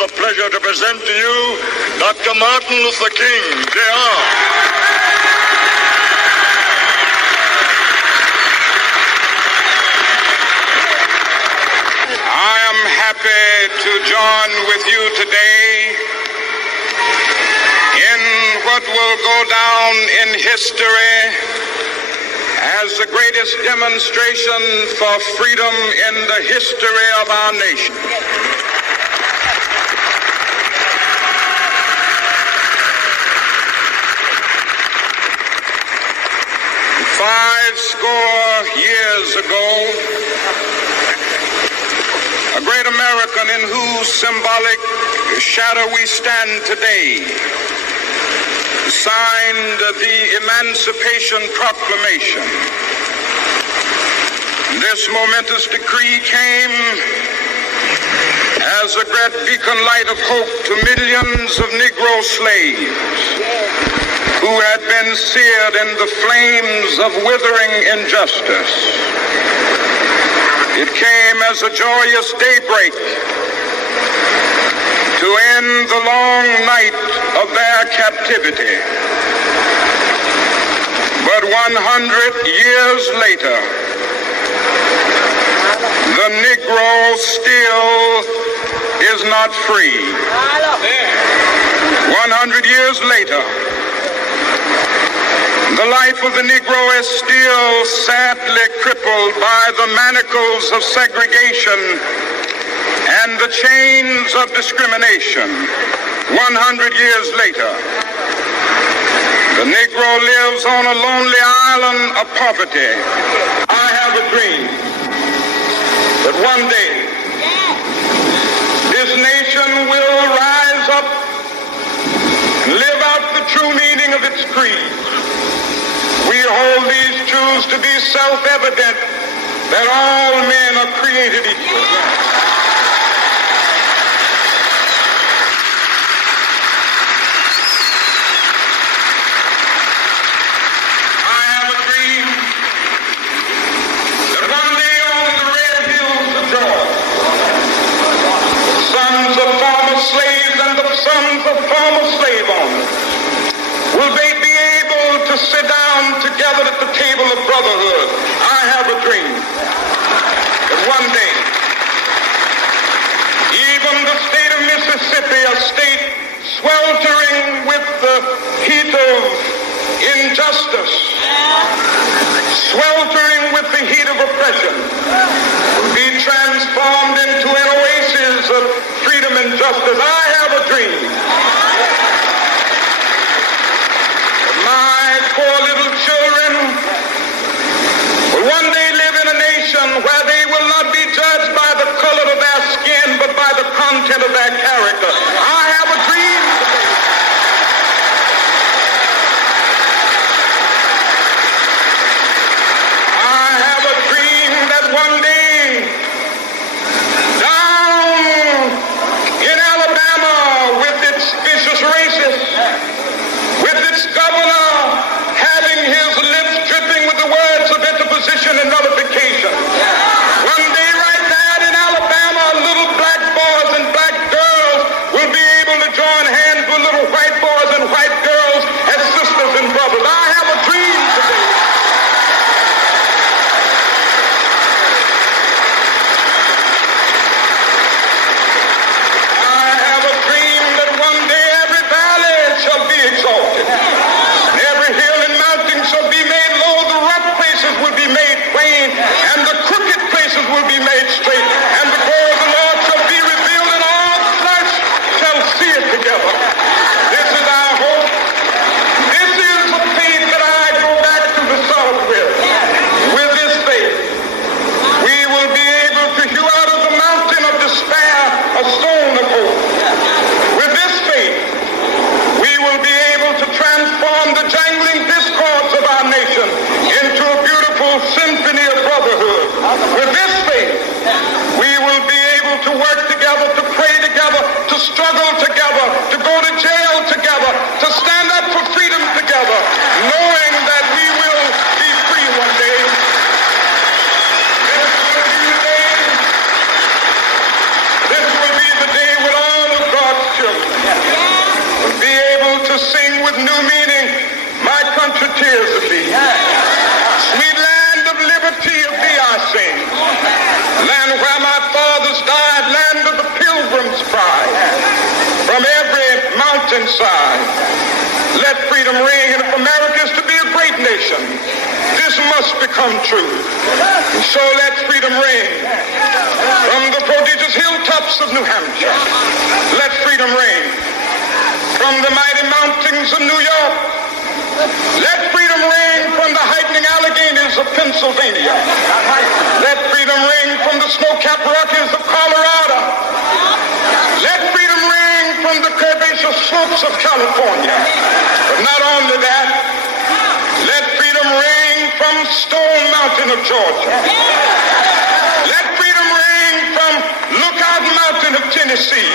The pleasure to present to you Dr. Martin Luther King, Jr. I am happy to join with you today in what will go down in history as the greatest demonstration for freedom in the history of our nation. Five score years ago, a great American in whose symbolic shadow we stand today signed the Emancipation Proclamation. This momentous decree came as a great beacon light of hope to millions of Negro slaves who had been seared in the flames of withering injustice. It came as a joyous daybreak to end the long night of their captivity. But 100 years later, the Negro still is not free. 100 years later, the life of the Negro is still sadly crippled by the manacles of segregation and the chains of discrimination. 100 years later, the Negro lives on a lonely island of poverty. I have a dream that one day this nation will rise up and live out the true meaning of its creed. We hold these truths to be self-evident, that all men are created equal. I have a dream that one day on the red hills of Georgia, the sons of former slaves and the sons of former slave owners will they be able to sit down together at the table of brotherhood. I have a dream that one day, even the state of Mississippi, a state sweltering with the heat of injustice, sweltering with the heat of oppression, will be transformed into an oasis of freedom and justice. I have a dream. My poor little children will one day live in a nation where they will not be judged by the color of their skin, but by the content of their character. I have a dream today. I have a dream that one day down in Alabama side. Let freedom ring, and if America is to be a great nation, this must become true. And so let freedom ring from the prodigious hilltops of New Hampshire. Let freedom ring from the mighty mountains of New York. Let freedom ring from the heightening Alleghenies of Pennsylvania. Let freedom ring from the snow-capped Rockies of Colorado. Let freedom ring from the curvaceous slopes of California. But not only that, let freedom ring from Stone Mountain of Georgia. Let freedom ring from Lookout Mountain of Tennessee.